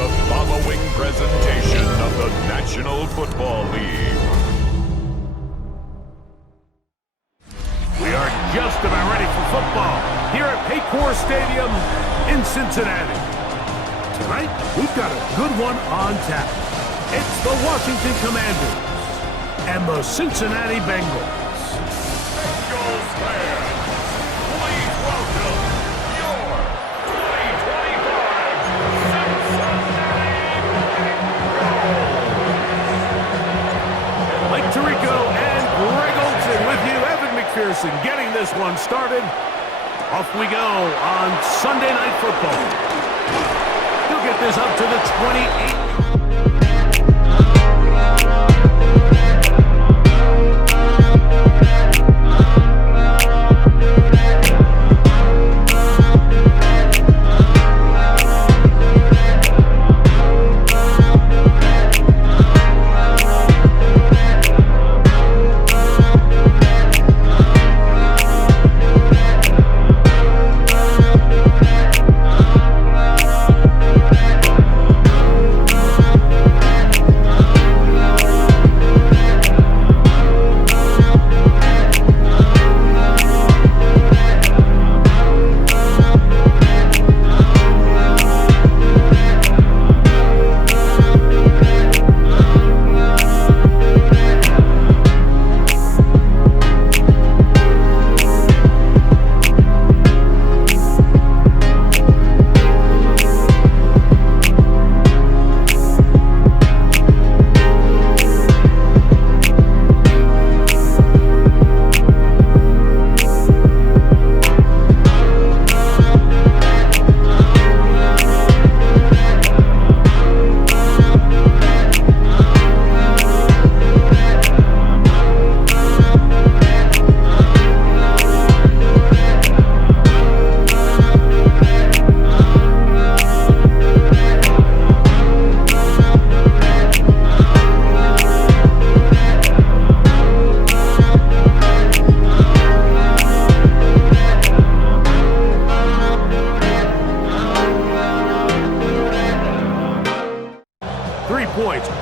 the following presentation of the National Football League. We are just about ready for football here at Paycor Stadium in Cincinnati. Tonight, we've got a good one on tap. It's the Washington Commanders and the Cincinnati Bengals. Bengals fans, please welcome your 2025 Cincinnati Bengals. Mike Tirico and Greg Olsen with you. Evan McPherson getting this one started. Off we go on Sunday Night Football. He'll get this up to the 28.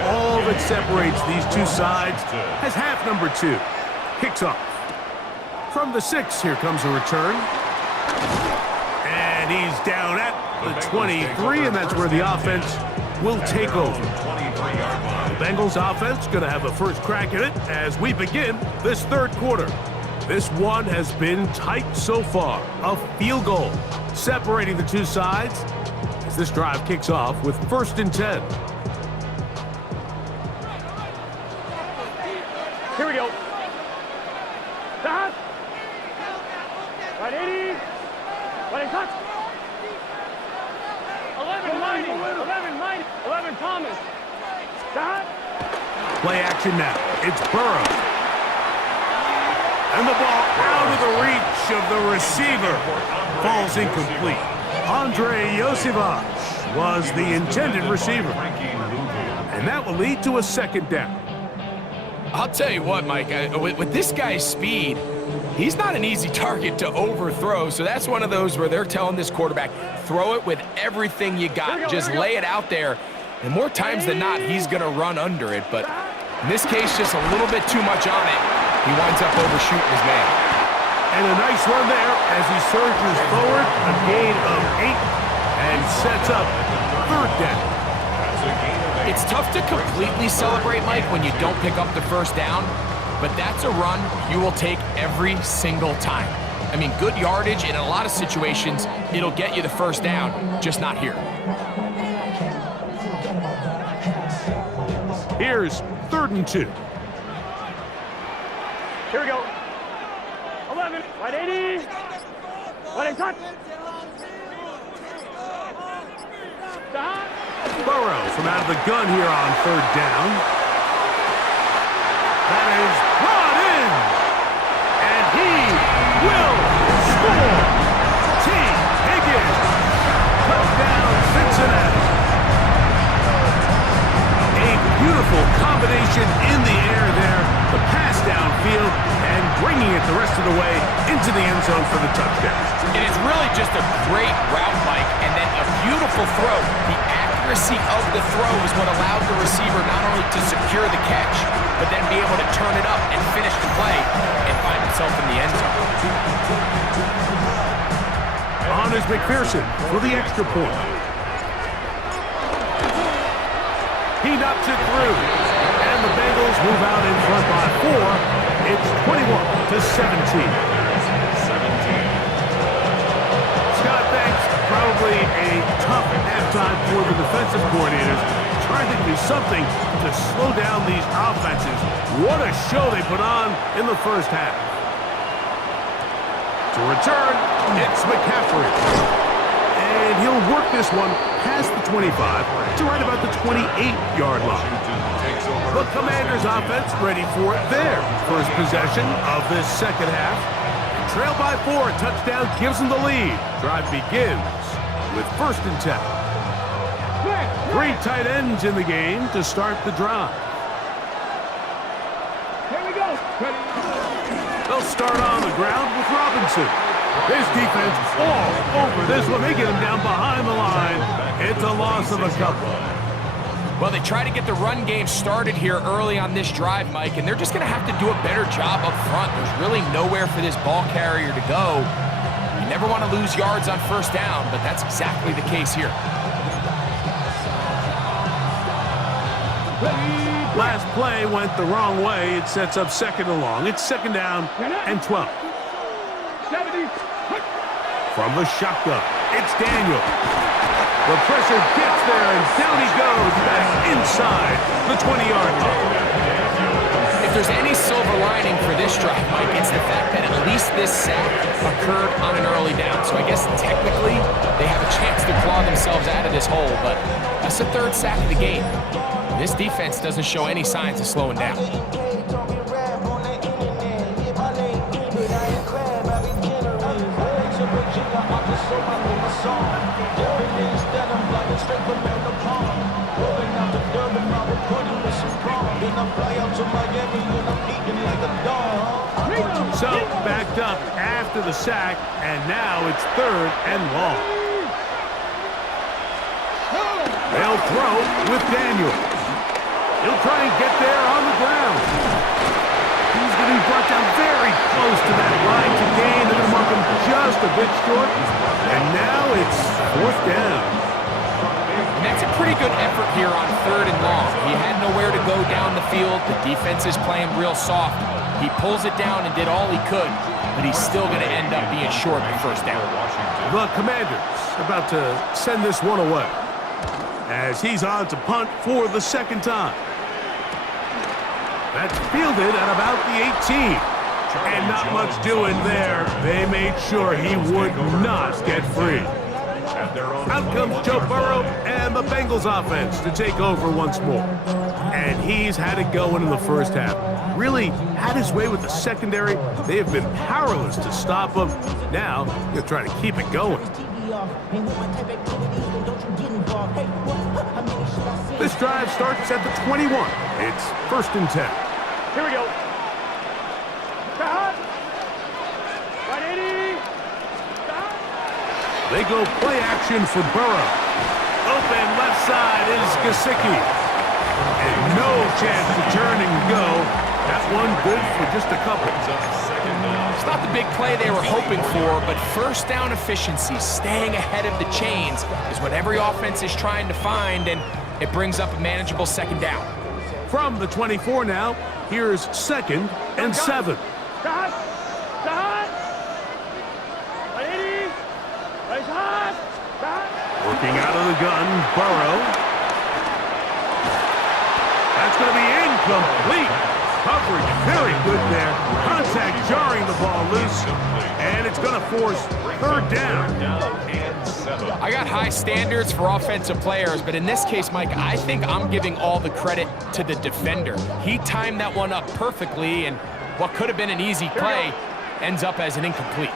All that separates these two sides has half number 2. Kicks off. From the 6, here comes a return. And he's down at the 23, and that's where the offense will take over. The Bengals offense going to have a first crack at it as we begin this third quarter. This one has been tight so far. A field goal separating the two sides as this drive kicks off with 1st and 10. Here we go. Stop. Right 80. Right touch. 11 Mighty. 11 Thomas. Stop. Play action now. It's Burrow. And the ball out of the reach of the receiver. Falls incomplete. Andre Yosivach was the intended receiver. And that will lead to a 2nd down. I'll tell you what, Mike, with this guy's speed, he's not an easy target to overthrow, so that's one of those where they're telling this quarterback, throw it with everything you got, just lay it out there, and more times than not, he's going to run under it, but in this case, just a little bit too much on it. He winds up overshooting his man. And a nice run there as he surges forward, a gain of 8, and sets up 3rd down. It's tough to completely celebrate, Mike, when you don't pick up the 1st down, but that's a run you will take every single time. I mean, good yardage, and in a lot of situations, it'll get you the 1st down, just not here. Here's 3rd and 2. Here we go. 11. Right 80. Right touch. Stop. Burrow from out of the gun here on 3rd down. That is brought in. And he will score. T. Higgins. Touchdown, Cincinnati. A beautiful combination in the air there. The pass downfield and bringing it the rest of the way into the end zone for the touchdown. And it's really just a great route, Mike, and then a beautiful throw. The accuracy of the throw is what allowed the receiver not only to secure the catch, but then be able to turn it up and finish the play and find himself in the end zone. On is McPherson for the extra point. He knocks it through, and the Bengals move out in front by 4. It's 21-17. Scott, thanks. Probably a tough halftime for the defensive coordinators, trying to do something to slow down these offenses. What a show they put on in the first half. To return, it's McCaffrey. And he'll work this one past the 25 to right about the 28-yard line. The Commanders' offense ready for their first possession of this second half. Trail by 4, touchdown gives them the lead. Drive begins with 1st and 10. 3 tight ends in the game to start the drive. Here we go. They'll start on the ground with Robinson. His defense all over this one. They get him down behind the line. It's a loss of a couple. Well, they try to get the run game started here early on this drive, Mike, and they're just going to have to do a better job up front. There's really nowhere for this ball carrier to go. You never want to lose yards on 1st down, but that's exactly the case here. Last play went the wrong way. It sets up 2nd and long. It's 2nd down and 12. 70. From the shotgun, it's Daniel. The pressure gets there, and down he goes back inside the 20-yard line. If there's any silver lining for this drive, Mike, it's the fact that at least this sack occurred on an early down. So I guess technically they have a chance to claw themselves out of this hole, but that's the 3rd sack of the game. This defense doesn't show any signs of slowing down. So, backed up after the sack, and now it's 3rd and long. They'll throw with Daniel. He'll try and get there on the ground. He's going to be brought down very close to that line to gain. They're going to mark him just a bit short. And now it's 4th down. And that's a pretty good effort here on 3rd and long. He had nowhere to go down the field. The defense is playing real soft. He pulls it down and did all he could, but he's still going to end up being short the 1st down. The Commanders about to send this one away, as he's on to punt for the 2nd time. That's fielded at about the 18. And not much doing there. They made sure he would not get free. Out comes Joe Burrow and the Bengals offense to take over once more. And he's had it going in the first half. Really had his way with the secondary. They have been powerless to stop him. Now, he'll try to keep it going. This drive starts at the 21. It's 1st and 10. Here we go. Stop. 180. Stop. They go play action for Burrow. Open left side is Gesicki. And no chance to turn and go. That one good for just a couple. It's not the big play they were hoping for, but 1st down efficiency, staying ahead of the chains, is what every offense is trying to find, and it brings up a manageable 2nd down. From the 24 now, here's 2nd and 7. Stop. Stop. 180. Raise hard. Stop. Working out of the gun, Burrow. That's going to be incomplete. Coverage very good there. Contact jarring the ball loose. And it's going to force 3rd down. I got high standards for offensive players, but in this case, Mike, I think I'm giving all the credit to the defender. He timed that one up perfectly, and what could have been an easy play ends up as an incomplete.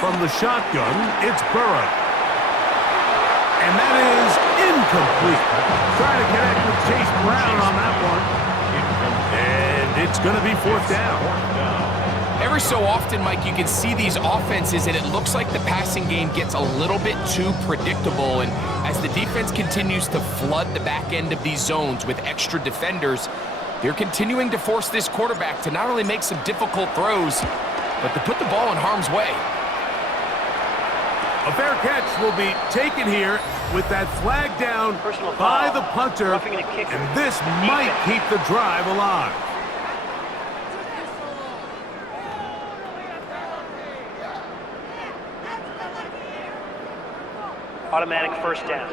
From the shotgun, it's Burrow. And that is incomplete. Trying to connect with Chase Brown on that one. And it's going to be 4th down. Every so often, Mike, you can see these offenses, and it looks like the passing game gets a little bit too predictable. And as the defense continues to flood the back end of these zones with extra defenders, they're continuing to force this quarterback to not only make some difficult throws, but to put the ball in harm's way. A fair catch will be taken here with that flag down by the punter, and this might keep the drive alive. Automatic first down.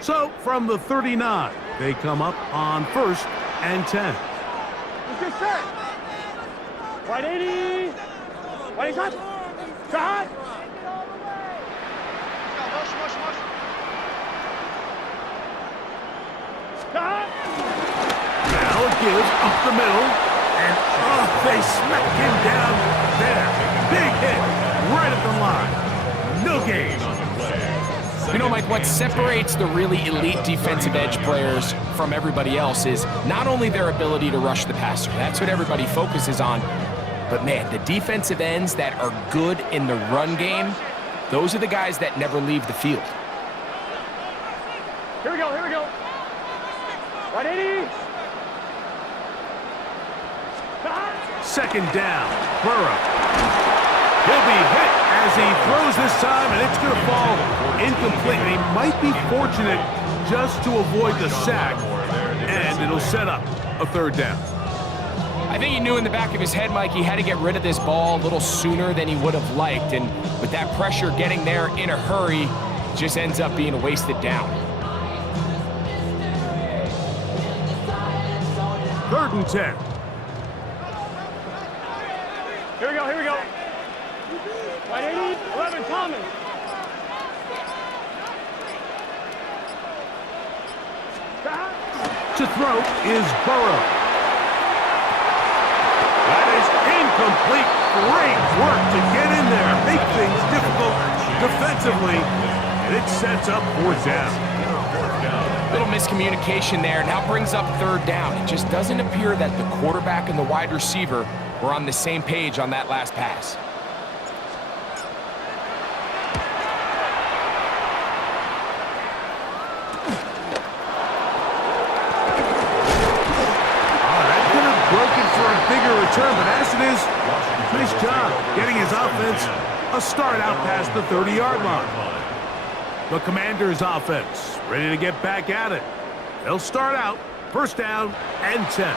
So from the 39, they come up on 1st and 10. Good set. Right 80. Right touch. Shot. Shot. Now it gives up the middle, and they smack him down there. Big hit right at the line. No gain. You know, Mike, what separates the really elite defensive edge players from everybody else is not only their ability to rush the passer. That's what everybody focuses on. But, man, the defensive ends that are good in the run game, those are the guys that never leave the field. Here we go, here we go. Right 80. Second down, Burrow. He'll be hit as he throws this time, and it's going to fall incomplete. And he might be fortunate just to avoid the sack, and it'll set up a 3rd down. I think he knew in the back of his head, Mike, he had to get rid of this ball a little sooner than he would have liked. And with that pressure getting there in a hurry, it just ends up being a wasted down. 3rd and 10. Here we go, here we go. Right 80, 11, Thomas. To throw is Burrow. That is incomplete. Great work to get in there. Make things difficult defensively, and it sets up 4th down. Little miscommunication there, now brings up 3rd down. It just doesn't appear that the quarterback and the wide receiver were on the same page on that last pass. Bigger return, but as it is, nice job getting his offense a start out past the 30-yard line. The Commanders' offense ready to get back at it. They'll start out 1st down and 10.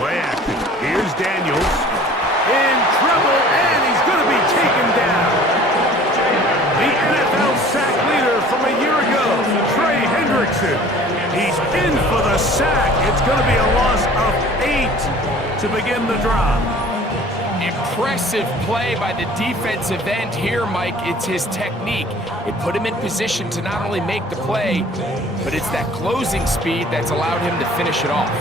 Play action. Here's Daniels. In trouble, and he's going to be taken down. The NFL sack leader from a year ago, Trey Hendrickson. He's in for the sack. It's going to be a loss of 8 to begin the drive. Impressive play by the defensive end here, Mike. It's his technique. It put him in position to not only make the play, but it's that closing speed that's allowed him to finish it off.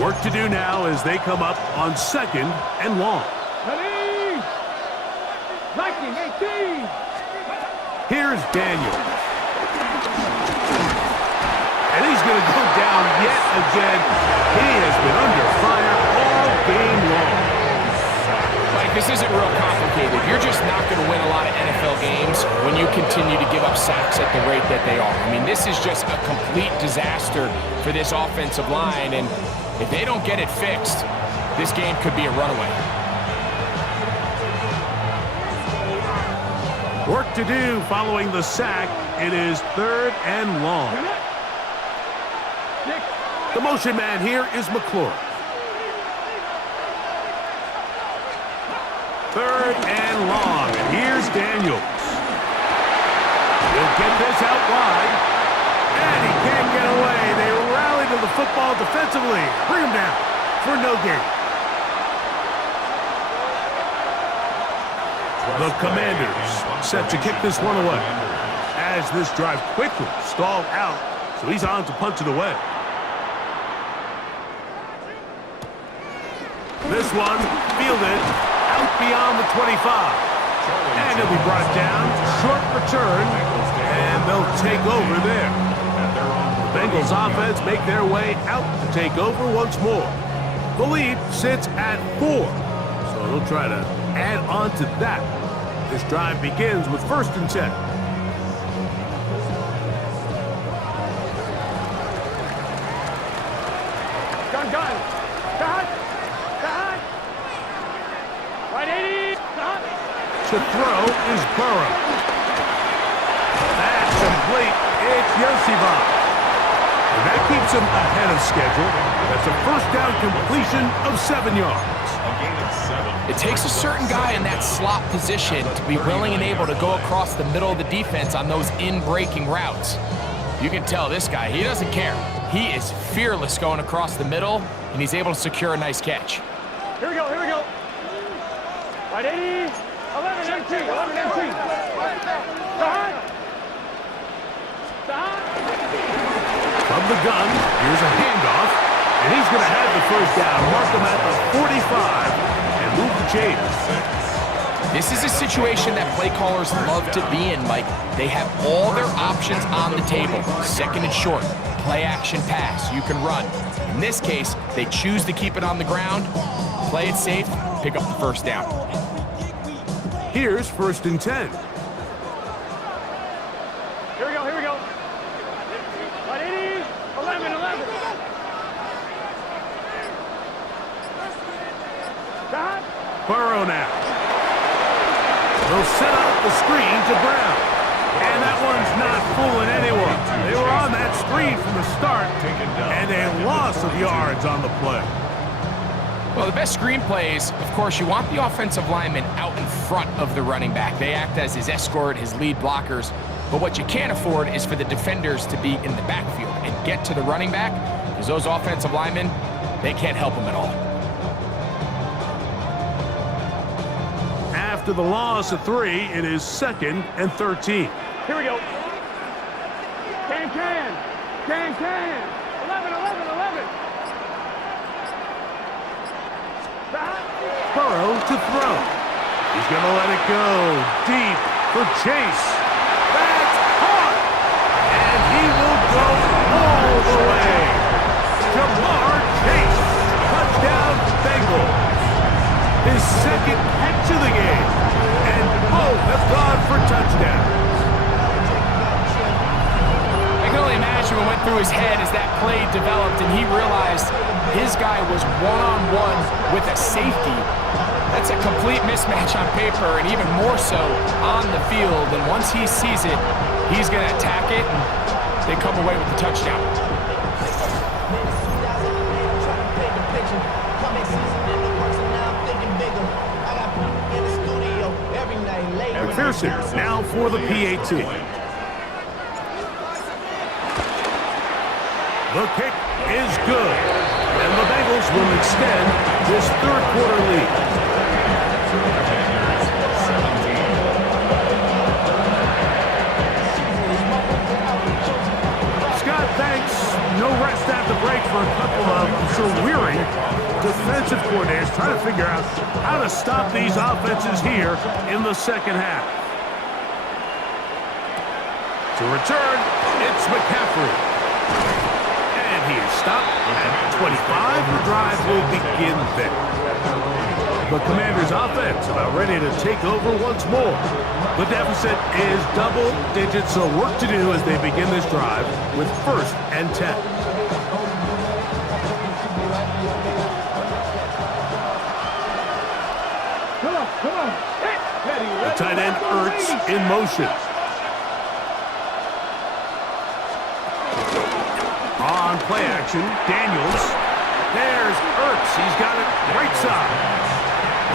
Work to do now as they come up on 2nd and long. 19, 18. Here's Daniels. And he's going to go down yet again. He has been under fire all game long. Like, this isn't real complicated. You're just not going to win a lot of NFL games when you continue to give up sacks at the rate that they are. I mean, this is just a complete disaster for this offensive line, and if they don't get it fixed, this game could be a runaway. Work to do following the sack. It is 3rd and long. The motion man here is McClure. 3rd and long. And here's Daniels. He'll get this out wide. And he can't get away. They rally to the football defensively. Bring him down for no gain. The Commanders set to kick this one away. As this drive quickly stalled out, so he's on to punch it away. This one fielded out beyond the 25. And he'll be brought down. Short return. And they'll take over there. The Bengals offense make their way out to take over once more. The lead sits at 4. So they'll try to add on to that. This drive begins with 1st and 10. Gun. Cut. Right 80. Cut. To throw is Burrow. That's complete. It's Yosibov. And that keeps him ahead of schedule. That's a 1st down completion of 7 yards. It takes a certain guy in that slot position to be willing and able to go across the middle of the defense on those in-breaking routes. You can tell this guy, he doesn't care. He is fearless going across the middle, and he's able to secure a nice catch. Here we go. Right 80. 11 empty. From the gun, here's a handoff, and he's going to have the 1st down. Mark him at the 45 and move the chains. This is a situation that play callers love to be in, Mike. They have all their options on the table. 2nd and short, play action pass, you can run. In this case, they choose to keep it on the ground, play it safe, pick up the 1st down. Here's 1st and 10. Here we go. Right 80. 11. Cut. Burrow now. They'll set up the screen to Brown. And that one's not fooling anyone. They were on that screen from the start, and a loss of yards on the play. Well, the best screen plays, of course, you want the offensive lineman out in front of the running back. They act as his escort, his lead blockers. But what you can't afford is for the defenders to be in the backfield and get to the running back, because those offensive linemen, they can't help him at all. After the loss of 3, it is 2nd and 13. Here we go. Can. 11. Burrow to throw. He's going to let it go deep for Chase. That's caught. And he will go all the way. Jamar Chase. Touchdown Bengals. His 2nd catch of the game. And both have gone for touchdowns. I can only imagine what went through his head as that play developed and he realized his guy was one-on-one with a safety. That's a complete mismatch on paper and even more so on the field. And once he sees it, he's going to attack it and they come away with the touchdown. McPherson now for the PAT. The kick is good, and the Bengals will extend this 3rd quarter lead. Scott, thanks. No rest at the break for a couple of weary defensive coordinators trying to figure out how to stop these offenses here in the 2nd half. To return, it's McCaffrey. And he is stopped at 25. The drive will begin there. The Commanders' offense about ready to take over once more. The deficit is double digits, so work to do as they begin this drive with 1st and 10. Come on. The tight end Ertz in motion. On play action, Daniels. There's Ertz. He's got it right side.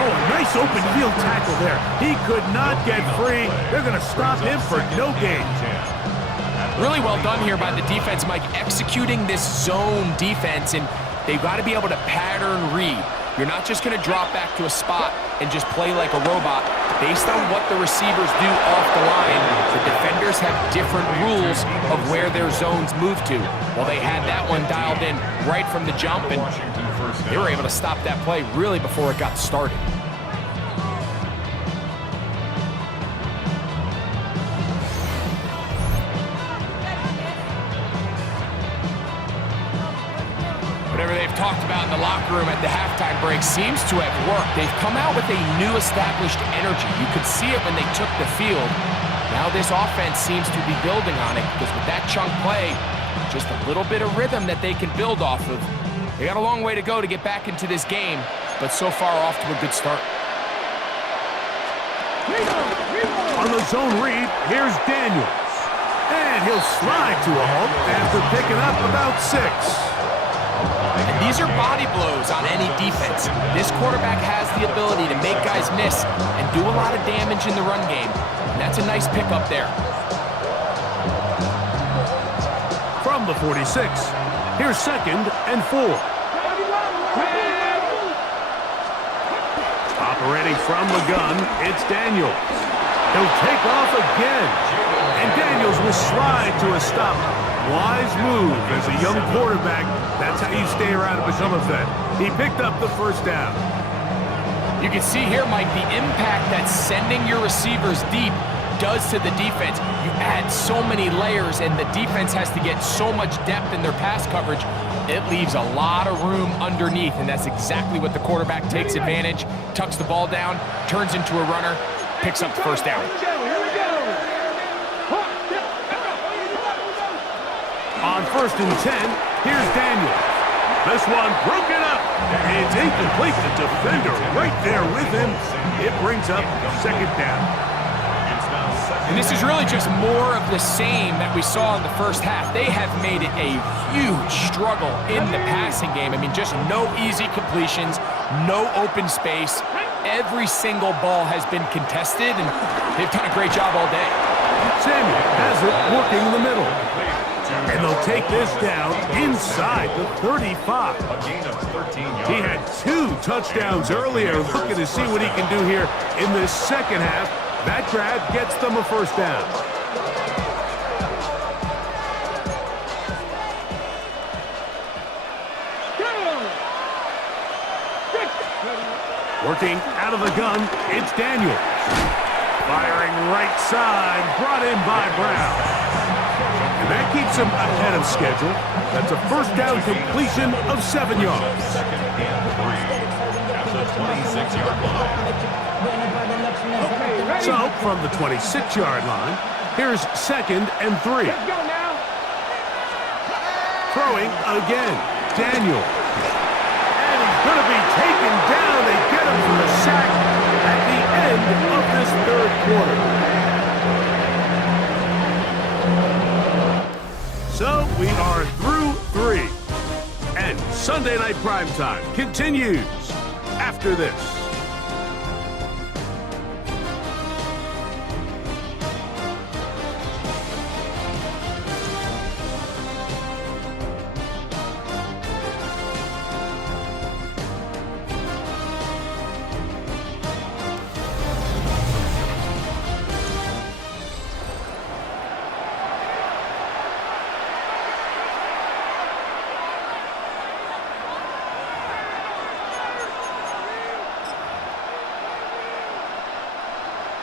Oh, a nice open field tackle there. He could not get free. They're going to stop him for no gain. Really well done here by the defense, Mike, executing this zone defense, and they've got to be able to pattern read. You're not just going to drop back to a spot and just play like a robot. Based on what the receivers do off the line, the defenders have different rules of where their zones move to. Well, they had that one dialed in right from the jump, and they were able to stop that play really before it got started. Whatever they've talked about in the locker room at the halftime break seems to have worked. They've come out with a new established energy. You could see it when they took the field. Now this offense seems to be building on it because with that chunk play, just a little bit of rhythm that they can build off of. They got a long way to go to get back into this game, but so far off to a good start. On the zone read, here's Daniels. And he'll slide to a halt after picking up about 6. And these are body blows on any defense. This quarterback has the ability to make guys miss and do a lot of damage in the run game. And that's a nice pickup there. From the 46, here's 2nd and 4. Operating from the gun, it's Daniels. He'll take off again. And Daniels will slide to a stop. Wise move as a young quarterback. That's how you stay around and become a vet. He picked up the first down. You can see here, Mike, the impact that sending your receivers deep does to the defense. You add so many layers, and the defense has to get so much depth in their pass coverage. It leaves a lot of room underneath, and that's exactly what the quarterback takes advantage. Tucks the ball down, turns into a runner, picks up the first down. On 1st and 10, here's Daniels. This one broken up. It's incomplete. The defender right there with him. It brings up 2nd down. And this is really just more of the same that we saw in the first half. They have made it a huge struggle in the passing game. I mean, just no easy completions, no open space. Every single ball has been contested, and they've done a great job all day. Samuel has it working in the middle. And they'll take this down inside the 35. He had 2 touchdowns earlier, looking to see what he can do here in this second half. That grab gets them a first down. Working out of the gun, it's Daniels. Firing right side, brought in by Brown. And that keeps him ahead of schedule. That's a first down completion of 7 yards. 2nd and 3 at the 26-yard line. So, from the 26-yard line, here's 2nd and 3. Throwing again, Daniel. And he's going to be taken down. They get him for the sack at the end of this 3rd quarter. So, we are through 3. And Sunday Night Primetime continues after this.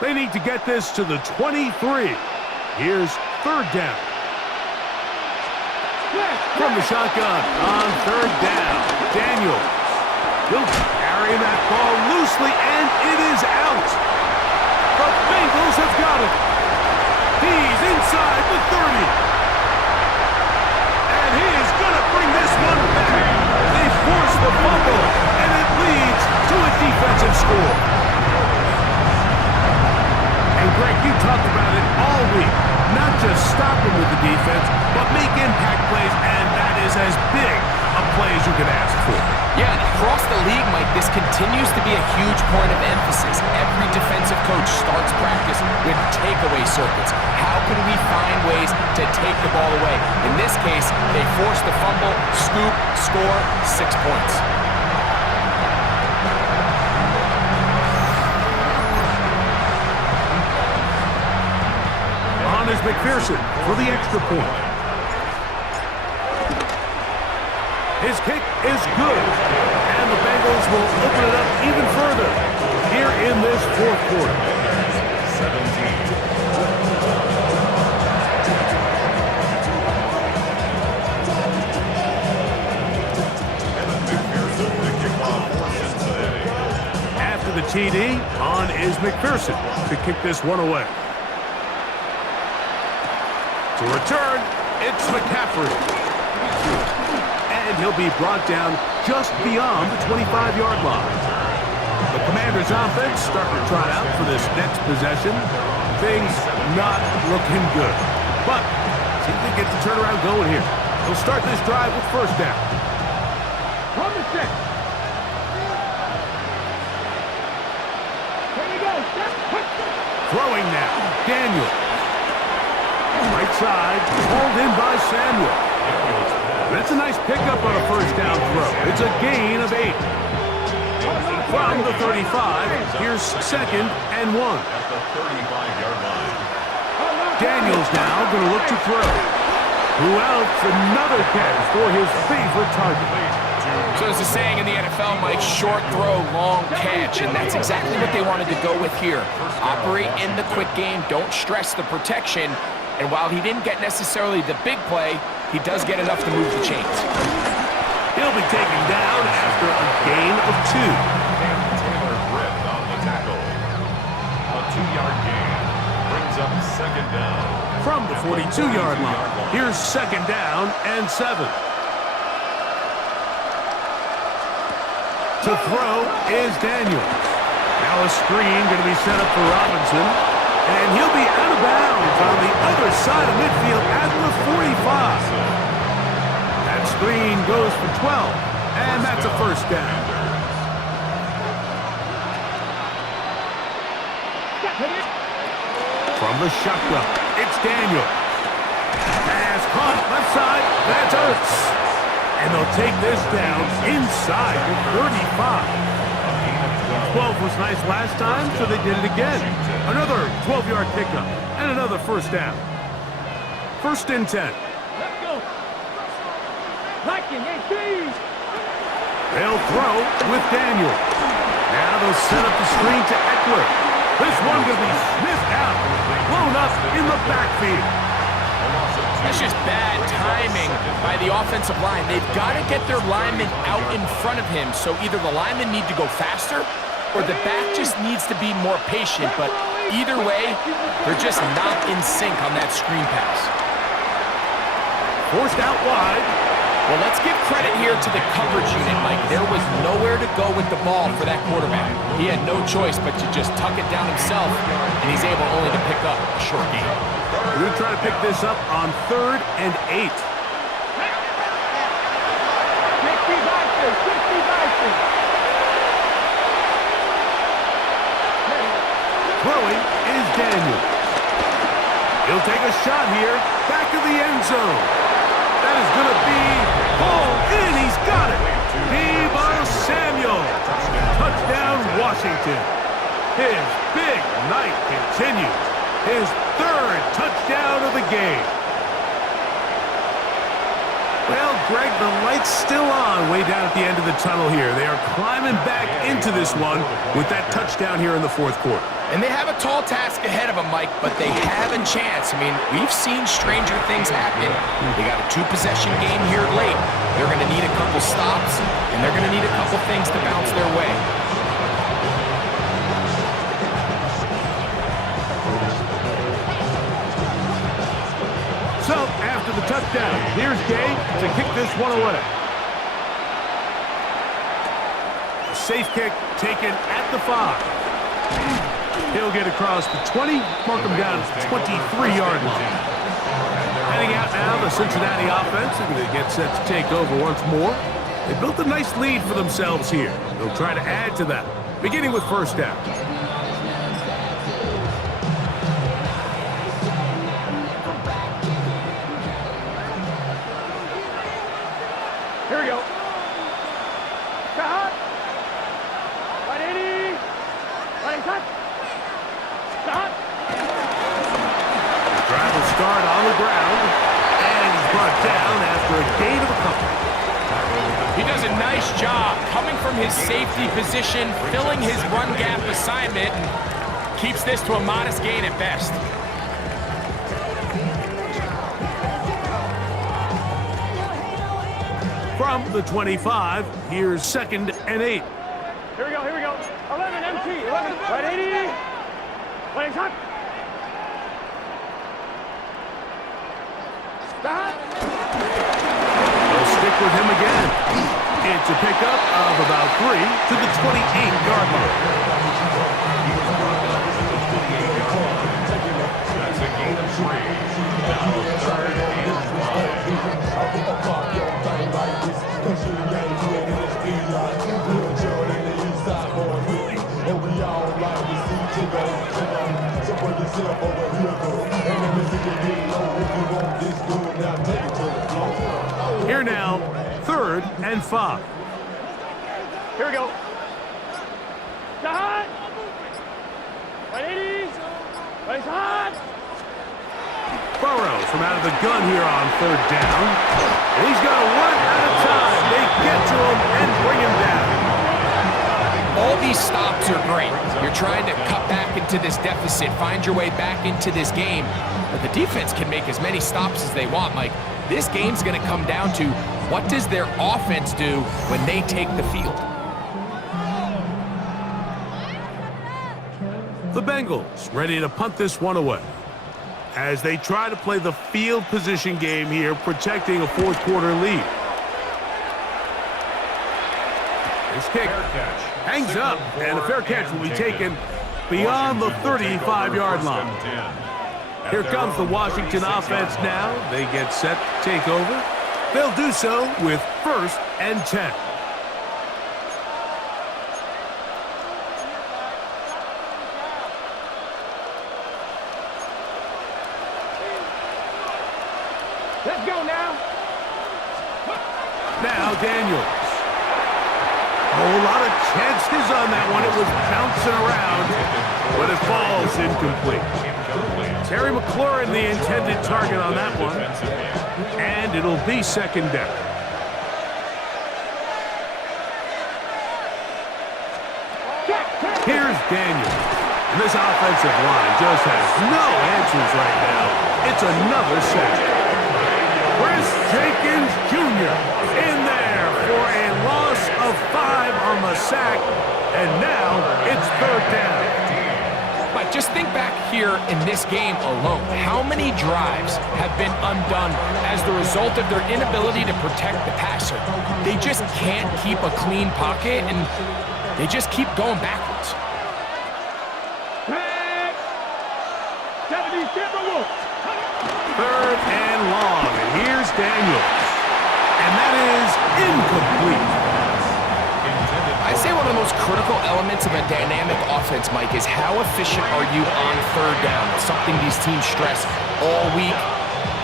They need to get this to the 23. Here's 3rd down. From the shotgun on 3rd down, Daniels. He'll carry that ball loosely, and it is out. The Bengals have got it. He's inside the 30. And he is going to bring this one back. They force the fumble, and it leads to a defensive score. And Greg, you talked about it all week. Not just stopping with the defense, but make impact plays, and that is as big a play as you can ask for. Yeah, and across the league, Mike, this continues to be a huge point of emphasis. Every defensive coach starts practice with takeaway circuits. How can we find ways to take the ball away? In this case, they forced the fumble, scoop, score, 6 points. McPherson for the extra point. His kick is good, and the Bengals will open it up even further here in this fourth quarter. 17. After the TD, on is McPherson to kick this one away. To return, it's McCaffrey. And he'll be brought down just beyond the 25-yard line. The Commanders' offense starting to trot out for this next possession. Things not looking good. But see if they get the turnaround going here. They'll start this drive with first down. From the 6. Here we go. Throwing now, Daniel. Right side, hauled in by Samuel. That's a nice pickup on a first down throw. It's a gain of 8. From the 35, here's 2nd and 1. At the 35-yard line. Daniels now going to look to throw. Who else? Another catch for his favorite target. So there's a saying in the NFL, Mike, short throw, long catch, and that's exactly what they wanted to go with here. Operate in the quick game, don't stress the protection, and while he didn't get necessarily the big play, he does get enough to move the chains. He'll be taken down after a gain of 2. Taylor Britt on the tackle. A 2-yard gain brings up 2nd down. From the 42-yard line, here's 2nd down and 7. To throw is Daniels. Now a screen going to be set up for Robinson. And he'll be out of bounds on the other side of midfield at the 45. That screen goes for 12. And that's a first down. From the shotgun, it's Daniel. Pass caught left side. That's Ertz. And they'll take this down inside the 35. 12 was nice last time, so they did it again. Another 12-yard pickup and another first down. 1st and 10. Let's go. Liking, They'll throw with Daniel. Now they'll set up the screen to Eckler. This one going to be sniffed out, blown up in the backfield. That's just bad timing by the offensive line. They've got to get their linemen out in front of him, so either the linemen need to go faster or the back just needs to be more patient. But either way, they're just not in sync on that screen pass. Forced out wide. Well, let's give credit here to the coverage unit, Mike. There was nowhere to go with the ball for that quarterback. He had no choice but to just tuck it down himself, and he's able only to pick up a short gain. We're going to try to pick this up on 3rd and 8. Throwing is Daniel. He'll take a shot here, back of the end zone. That is going to be pulled in. He's got it. Deebo Samuel. Touchdown, Washington. His big night continues. His 3rd touchdown of the game. Well, Greg, the light's still on way down at the end of the tunnel here. They are climbing back into this one with that touchdown here in the 4th quarter. And they have a tall task ahead of them, Mike, but they have a chance. I mean, we've seen stranger things happen. They got a 2-possession game here late. They're going to need a couple stops, and they're going to need a couple things to bounce their way. So, after the touchdown, here's Gay to kick this one away. A safe kick taken at the 5. He'll get across the 20, mark him down at the 23-yard line. Heading out now, the Cincinnati offense are going to get set to take over once more. They built a nice lead for themselves here. They'll try to add to that, beginning with first down. Here we go. Stop. Right 80. Right cut. Stop. The drive will start the ground, and he's brought down after a gain of a couple. He does a nice job coming from his safety position, filling his run gap assignment, and keeps this to a modest gain at best. From the 25, here's 2nd and 8. Here we go, here we go. 11, MT, 11, right 80. Playing time. Stop. They'll stick with him again. It's a pickup of about 3 to the 28-yard line. That's a gain of 3. Now 3rd and 5. Here now, 3rd and 5. Here we go. Stop. Right 80. Place hot. Burrow from out of the gun here on 3rd down. And he's got to run out of time. They get to him and bring him down. All these stops are great. You're trying to cut back into this deficit, find your way back into this game. But the defense can make as many stops as they want, Mike. This game's going to come down to what does their offense do when they take the field. The Bengals ready to punt this one away as they try to play the field position game here, protecting a 4th quarter lead. This kick hangs up, and a fair catch will be taken beyond the 35-yard line. Here comes the Washington offense now. They get set to take over. They'll do so with 1st and 10. Let's go now. Now Daniels. A whole lot of chances on that one. It was bouncing around, but it falls incomplete. Terry McLaurin, the intended target on that one. And it'll be 2nd down. Here's Daniels. And this offensive line just has no answers right now. It's another sack. Chris Jenkins Jr. in there for a loss of 5 on the sack. And now it's 3rd down. Mike, just think back here in this game alone. How many drives have been undone as the result of their inability to protect the passer? They just can't keep a clean pocket, and they just keep going backwards. 3rd and long. And here's Daniels. And that is incomplete. I'd say one of the most critical elements of a dynamic offense, Mike, is how efficient are you on 3rd down? It's something these teams stress all week.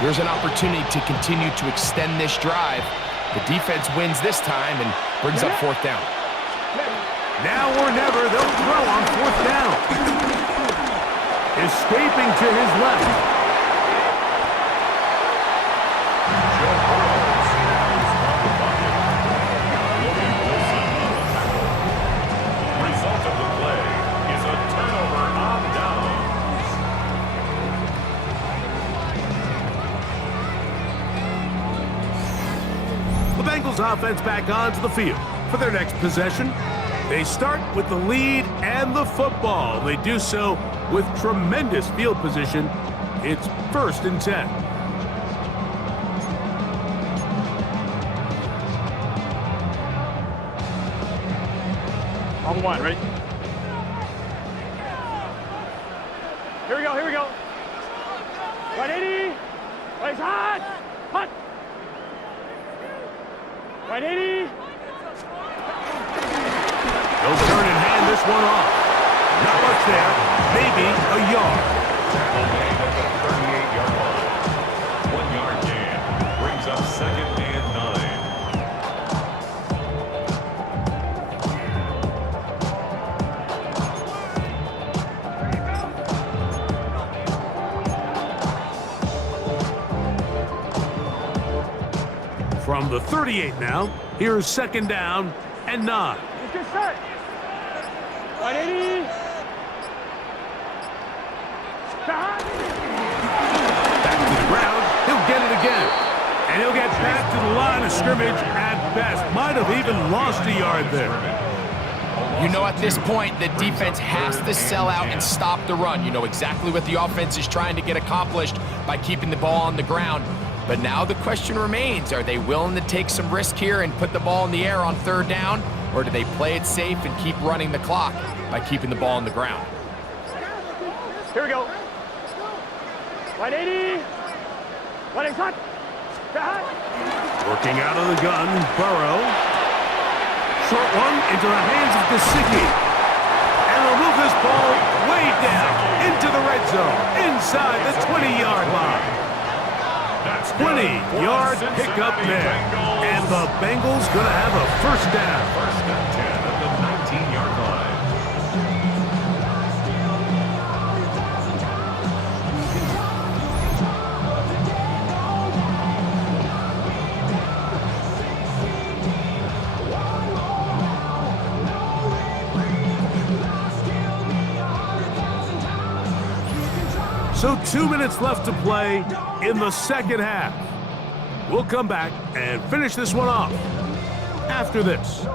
Here's an opportunity to continue to extend this drive. The defense wins this time and brings up 4th down. Now or never, they'll throw on 4th down. Escaping to his left. Offense back onto the field for their next possession. They start with the lead and the football. They do so with tremendous field position. It's 1st and 10. On 1, ready? Here we go, here we go. 180. Place hot. Hot. 180. They'll turn and hand this one off. Not much there. Maybe a yard. 38-yard line. 1-yard gain. Brings up 2nd and 9. From the 38 now, here's 2nd down and 9. Let's get set. 180. Back to the ground. He'll get it again. And he'll get back to the line of scrimmage at best. Might have even lost a yard there. You know, at this point, the defense has to sell out and stop the run. You know exactly what the offense is trying to get accomplished by keeping the ball on the ground. But now the question remains, are they willing to take some risk here and put the ball in the air on 3rd down? Or do they play it safe and keep running the clock by keeping the ball on the ground? Here we go. 180. 180 hot. Working out of the gun, Burrow. Short one into the hands of Gesicki. And they'll move this ball way down into the red zone, inside the 20-yard line. 20-yard pickup there. And the Bengals going to have a 1st down. 1st and 10 at the 19-yard line. So 2 minutes left to play in the 2nd half. We'll come back and finish this one off after this.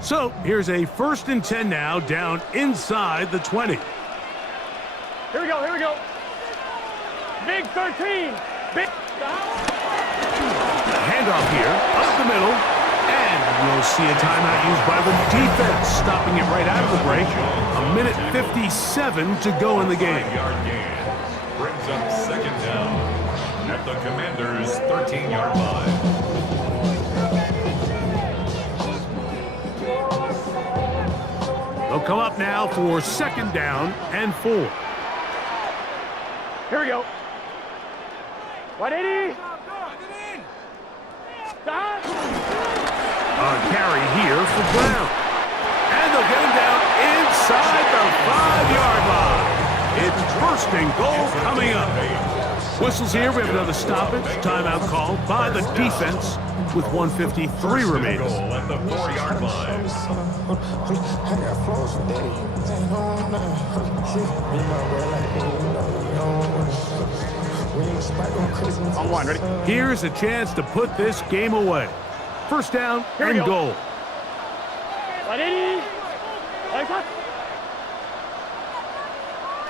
So here's a 1st and 10 now, down inside the 20. Here we go. Here we go. Big 13. Big. Handoff here, up the middle, and we'll see a timeout used by the defense, stopping it right out of the break. 1:57 to go in the game. 5-yard gain brings up 2nd down at the Commanders' 13-yard line. They'll come up now for 2nd down and 4. Here we go. 180. A carry here for Brown. And they'll get him down inside the 5-yard line. It's 1st and goal coming up. Whistles here. We have another stoppage. Timeout called by the defense with 1:53 remaining. Goal at the 4-yard line. On 1, ready? Here's a chance to put this game away. 1st down Here we and go. goal. 180.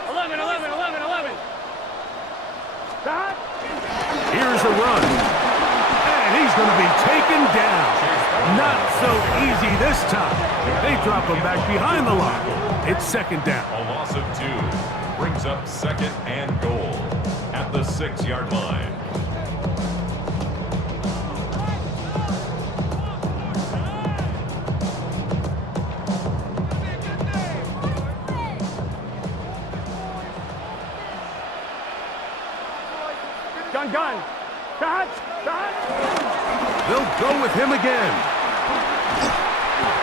11, 11, 11, 11. Stop. Here's a run. And he's going to be taken down. Not so easy this time. They drop him back behind the line. It's 2nd down. A loss of 2 brings up 2nd and goal at the 6-yard line. Gun. Shot. They'll go with him again.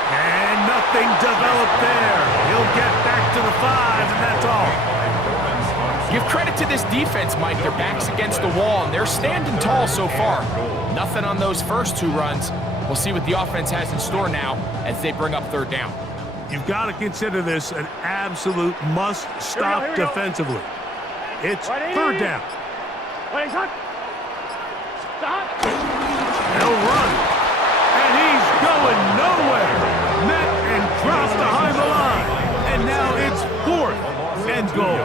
And nothing developed there. He'll get back to the 5, and that's all. Give credit to this defense, Mike. Their back's against the wall, and they're standing tall so far. Nothing on those first 2 runs. We'll see what the offense has in store now as they bring up 3rd down. You've got to consider this an absolute must-stop Here we go. defensively. It's 180. 3rd down. 180 hot. Stop. They'll run. And he's going nowhere. Met and dropped behind the line. And now it's 4th and goal.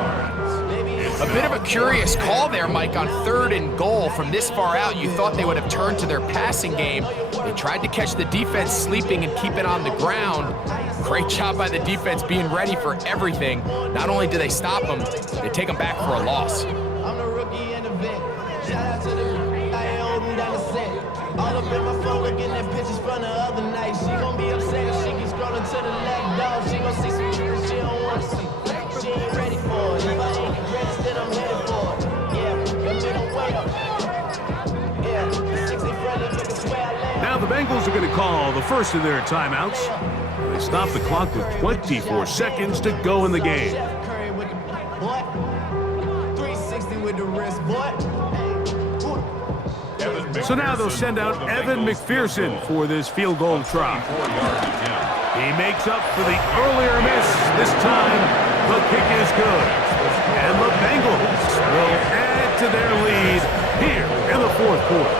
A bit of a curious call there, Mike, on 3rd and goal. From this far out, you thought they would have turned to their passing game. They tried to catch the defense sleeping and keep it on the ground. Great job by the defense being ready for everything. Not only do they stop them, they take them back for a loss. I'm the rookie and the vet. Shout out to the I ain't holding down the set. All up in my phone looking at pictures from the other night. She gon' be upset if she keeps scrolling to the left, dog. She gon' see some shit she don't wanna see. She ain't ready for it. If I ain't ready, then I'm headed for it. Yeah, your middle way up. Yeah, the 60 friendly niggas swear I land. Now the Bengals are going to call the first of their timeouts. They to stop the clock with 24 seconds to go in the game. Curry with the boy. 360 with the wrist, boy. So now they'll send out Evan McPherson for this field goal try. He makes up for the earlier miss. This time, the kick is good. And the Bengals will add to their lead here in the fourth quarter.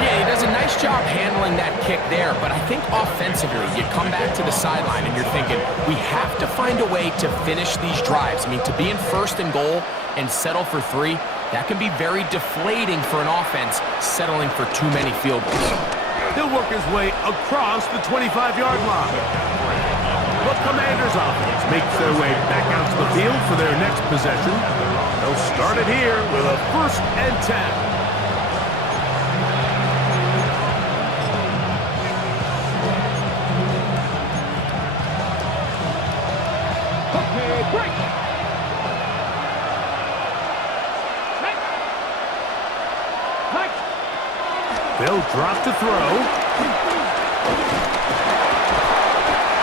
Yeah, he does a nice job handling that kick there, but I think offensively, you come back to the sideline and you're thinking, we have to find a way to finish these drives. I mean, to be in first and goal and settle for 3, that can be very deflating for an offense settling for too many field goals. He'll work his way across the 25-yard line. The Commanders' offense makes their way back out to the field for their next possession. They'll start it here with a 1st and 10. They'll drop to throw.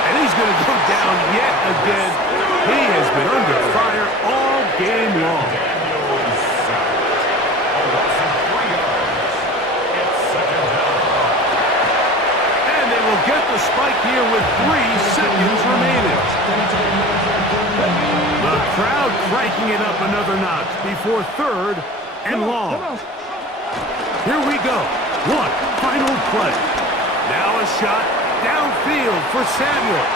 And he's going to go down yet again. He has been under fire all game long. And they will get the spike here with 3 seconds remaining. The crowd cranking it up another notch before 3rd and long. Here we go. One final play. Now a shot downfield for Samuel.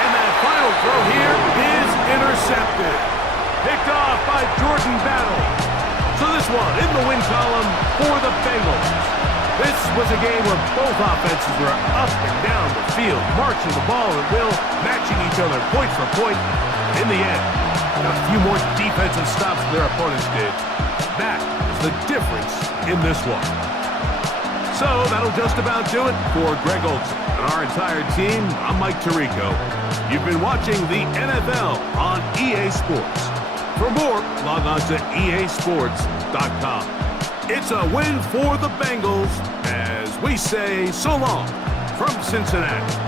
And that final throw here is intercepted. Picked off by Jordan Battle. So this one in the win column for the Bengals. This was a game where both offenses were up and down the field, marching the ball at will, matching each other point for point. In the end, a few more defensive stops than their opponents did. That is the difference in this one. So that'll just about do it for Greg Olson and our entire team. I'm Mike Tirico. You've been watching the NFL on EA Sports. For more, log on to easports.com. It's a win for the Bengals as we say so long from Cincinnati.